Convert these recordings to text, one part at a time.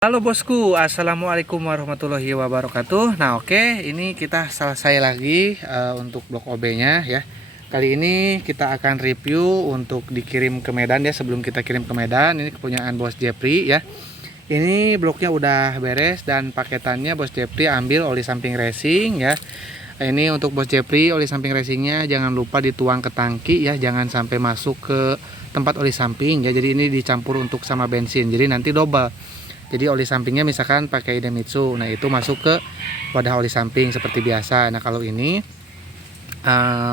Halo bosku, assalamualaikum warahmatullahi wabarakatuh. Nah oke, ini kita selesai lagi untuk blok OB-nya ya. Kali ini kita akan review untuk dikirim ke Medan ya. Sebelum kita kirim ke Medan, ini kepunyaan Bos Jepri ya. Ini bloknya udah beres dan paketannya Bos Jepri ambil oli samping racing ya. Ini untuk Bos Jepri, oli samping racingnya jangan lupa dituang ke tangki ya, jangan sampai masuk ke tempat oli samping ya. Jadi ini dicampur untuk sama bensin, jadi nanti double. Jadi oli sampingnya misalkan pakai Idemitsu, nah itu masuk ke wadah oli samping seperti biasa. Nah kalau ini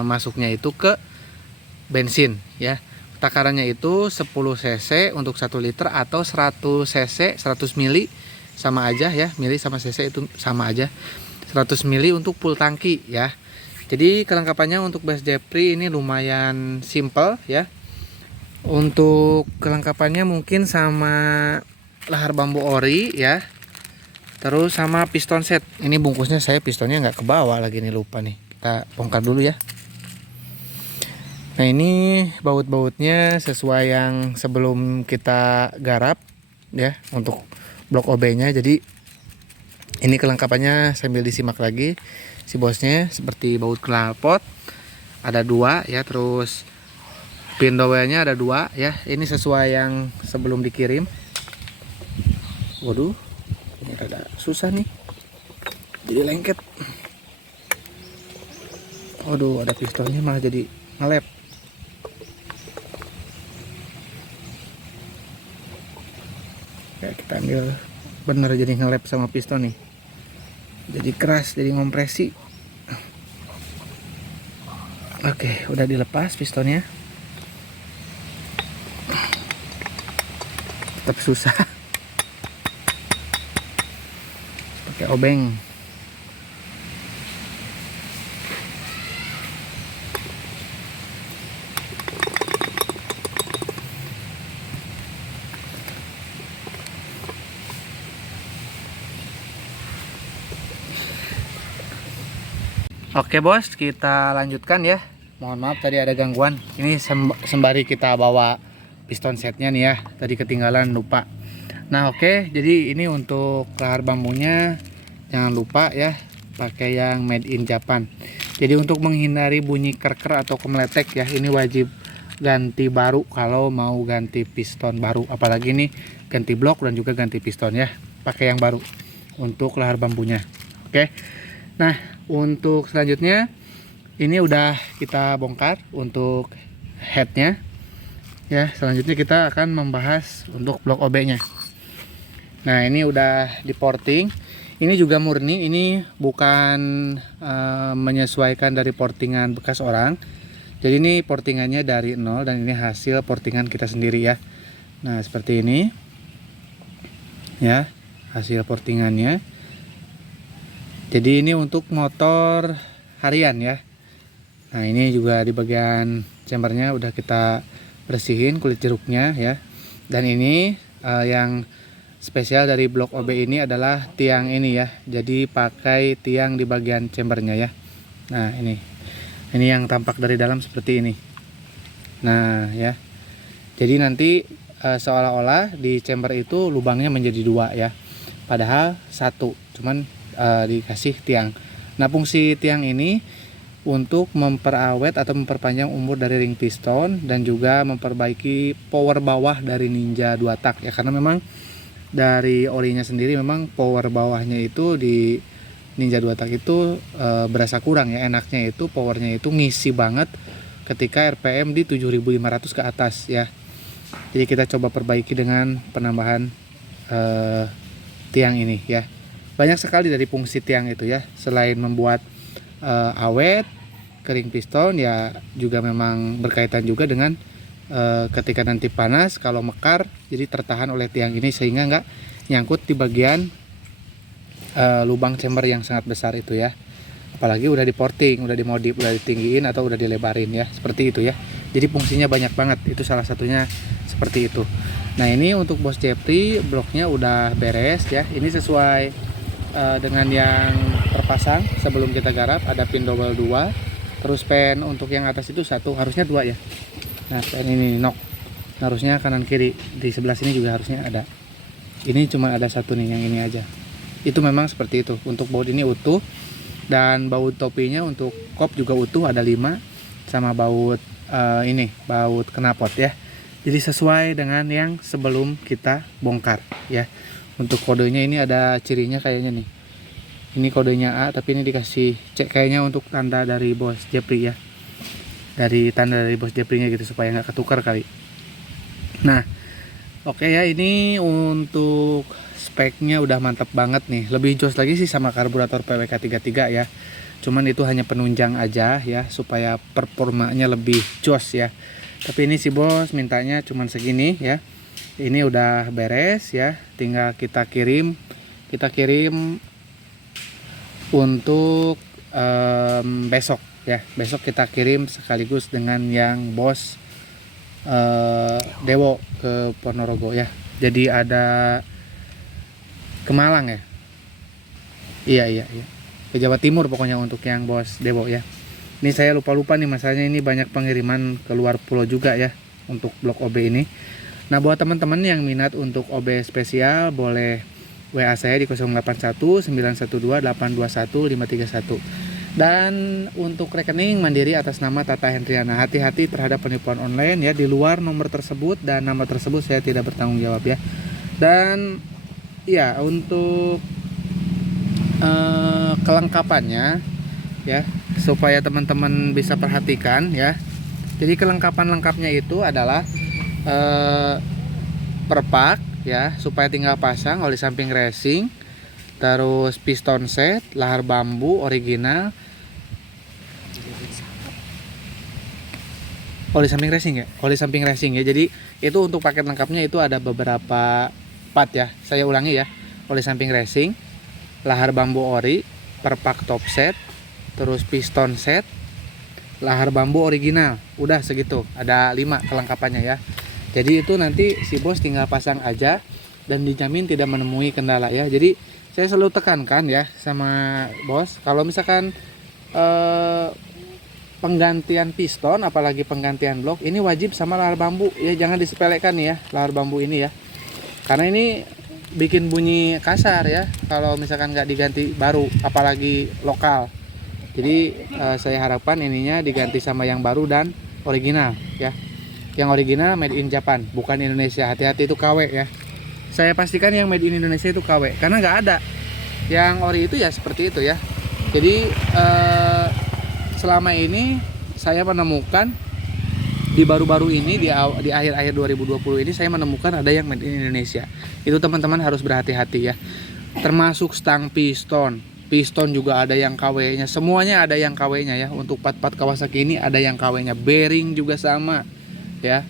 masuknya itu ke bensin ya. Takarannya itu 10 cc untuk 1 liter atau 100 cc 100 mili sama aja ya. Mili sama cc itu sama aja. 100 mili untuk full tangki ya. Jadi kelengkapannya untuk Bos Jepri ini lumayan simple ya. Untuk kelengkapannya mungkin sama lahar bambu ori ya, terus sama piston set. Ini bungkusnya saya pistonnya nggak kebawa lagi nih, lupa nih, kita bongkar dulu ya. Nah ini baut-bautnya sesuai yang sebelum kita garap ya untuk blok OB nya. Jadi ini kelengkapannya sambil disimak lagi si bosnya, seperti baut knalpot ada 2 ya, terus pin dowelnya ada 2 ya. Ini sesuai yang sebelum dikirim. Waduh, ini rada susah nih, jadi lengket. Waduh, ada pistonnya malah jadi ngelep. Ya, kita ambil bener jadi ngelep sama piston nih, jadi keras, jadi ngompresi. Oke, udah dilepas pistonnya, tetap susah. Pakai obeng. Oke bos, kita lanjutkan ya. Mohon maaf tadi ada gangguan. Ini sembari kita bawa piston setnya nih ya, tadi ketinggalan lupa. Nah oke, jadi ini untuk lahar bambunya jangan lupa ya, pakai yang made in Japan. Jadi untuk menghindari bunyi kerker atau kemeletek ya, ini wajib ganti baru kalau mau ganti piston baru. Apalagi ini ganti blok dan juga ganti piston ya, pakai yang baru untuk lahar bambunya. Oke. Nah untuk selanjutnya ini udah kita bongkar untuk headnya ya. Selanjutnya kita akan membahas untuk blok OB nya. Nah ini udah di porting. Ini juga murni, ini bukan menyesuaikan dari portingan bekas orang. Jadi ini portingannya dari nol dan ini hasil portingan kita sendiri ya. Nah seperti ini ya hasil portingannya. Jadi ini untuk motor harian ya. Nah ini juga di bagian chambernya udah kita bersihin kulit jeruknya ya. Dan ini yang spesial dari blok OB ini adalah tiang ini ya. Jadi pakai tiang di bagian chambernya ya. Nah ini yang tampak dari dalam seperti ini. Nah ya, jadi nanti seolah-olah di chamber itu lubangnya menjadi 2 ya, padahal 1, cuman dikasih tiang. Nah fungsi tiang ini untuk memperawet atau memperpanjang umur dari ring piston dan juga memperbaiki power bawah dari Ninja 2 tak ya, karena memang dari olinya sendiri memang power bawahnya itu di Ninja 2 tak itu berasa kurang ya. Enaknya itu powernya itu ngisi banget ketika RPM di 7500 ke atas ya. Jadi kita coba perbaiki dengan penambahan tiang ini ya. Banyak sekali dari fungsi tiang itu ya, selain membuat awet kering piston ya, juga memang berkaitan juga dengan ketika nanti panas kalau mekar, jadi tertahan oleh tiang ini sehingga nggak nyangkut di bagian lubang chamber yang sangat besar itu ya. Apalagi udah diporting, udah dimodif, udah ditinggiin atau udah dilebarin ya, seperti itu ya. Jadi fungsinya banyak banget, itu salah satunya seperti itu. Nah ini untuk Bos Jepri bloknya udah beres ya. Ini sesuai dengan yang terpasang sebelum kita garap. Ada pin double 2, terus pen untuk yang atas itu 1, harusnya 2 ya. Nah pen ini nok, harusnya kanan kiri, di sebelah sini juga harusnya ada. Ini cuma ada satu nih, yang ini aja. Itu memang seperti itu. Untuk baut ini utuh, dan baut topinya untuk kop juga utuh, ada 5, sama baut ini baut knalpot ya. Jadi sesuai dengan yang sebelum kita bongkar ya. Untuk kodenya ini ada cirinya kayaknya nih. Ini kodenya A, tapi ini dikasih C kayaknya untuk tanda dari bos Jepri ya. Dari tanda dari bos Jepri-nya gitu, supaya nggak ketukar kali. Nah, oke ya, ini untuk speknya udah mantap banget nih. Lebih jos lagi sih sama karburator PWK33 ya. Cuman itu hanya penunjang aja ya, supaya performanya lebih jos ya. Tapi ini si bos mintanya cuman segini ya. Ini udah beres ya, tinggal kita kirim untuk besok ya. Besok kita kirim sekaligus dengan yang bos Dewo ke Ponorogo ya. Jadi ada ke Malang ya. Iya. Ke Jawa Timur pokoknya untuk yang bos Dewo ya. Ini saya lupa nih, masalahnya ini banyak pengiriman ke luar pulau juga ya untuk blok OB ini. Nah, buat teman-teman yang minat untuk OB spesial boleh WA saya di 081 912 821 531. Dan untuk rekening mandiri atas nama Tata Hendriana. Hati-hati terhadap penipuan online ya, di luar nomor tersebut dan nama tersebut saya tidak bertanggung jawab ya. Dan ya, untuk kelengkapannya ya, supaya teman-teman bisa perhatikan ya. Jadi kelengkapan lengkapnya itu adalah perpak ya, supaya tinggal pasang, oli samping racing, terus piston set, lahar bambu original, oli samping racing ya. Jadi itu untuk paket lengkapnya itu ada beberapa part ya. Saya ulangi ya. Oli samping racing, lahar bambu ori, perpak top set, terus piston set, lahar bambu original. Udah segitu, ada 5 kelengkapannya ya. Jadi itu nanti si bos tinggal pasang aja dan dijamin tidak menemui kendala ya. Jadi saya selalu tekankan ya sama bos, kalau misalkan penggantian piston, apalagi penggantian blok, ini wajib sama lahar bambu ya. Jangan disepelekan ya lahar bambu ini ya, karena ini bikin bunyi kasar ya kalau misalkan nggak diganti baru, apalagi lokal. Jadi saya harapkan ininya diganti sama yang baru dan original ya. Yang original made in Japan, bukan Indonesia. Hati-hati itu KW ya. Saya pastikan yang made in Indonesia itu KW, karena nggak ada. Yang ori itu ya seperti itu ya. Jadi selama ini saya menemukan di baru-baru ini, di akhir-akhir 2020 ini, saya menemukan ada yang made in Indonesia. Itu teman-teman harus berhati-hati ya. Termasuk stang piston juga ada yang KW-nya. Semuanya ada yang KW-nya ya. Untuk part-part Kawasaki ini ada yang KW-nya. Bearing juga sama ya.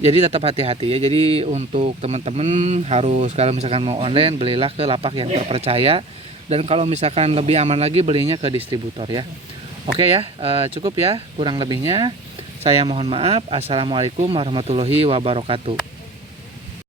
Jadi tetap hati-hati ya. Jadi untuk teman-teman harus, kalau misalkan mau online, belilah ke lapak yang terpercaya. Dan kalau misalkan lebih aman lagi, belinya ke distributor ya. Oke ya, cukup ya kurang lebihnya. Saya mohon maaf. Assalamualaikum warahmatullahi wabarakatuh.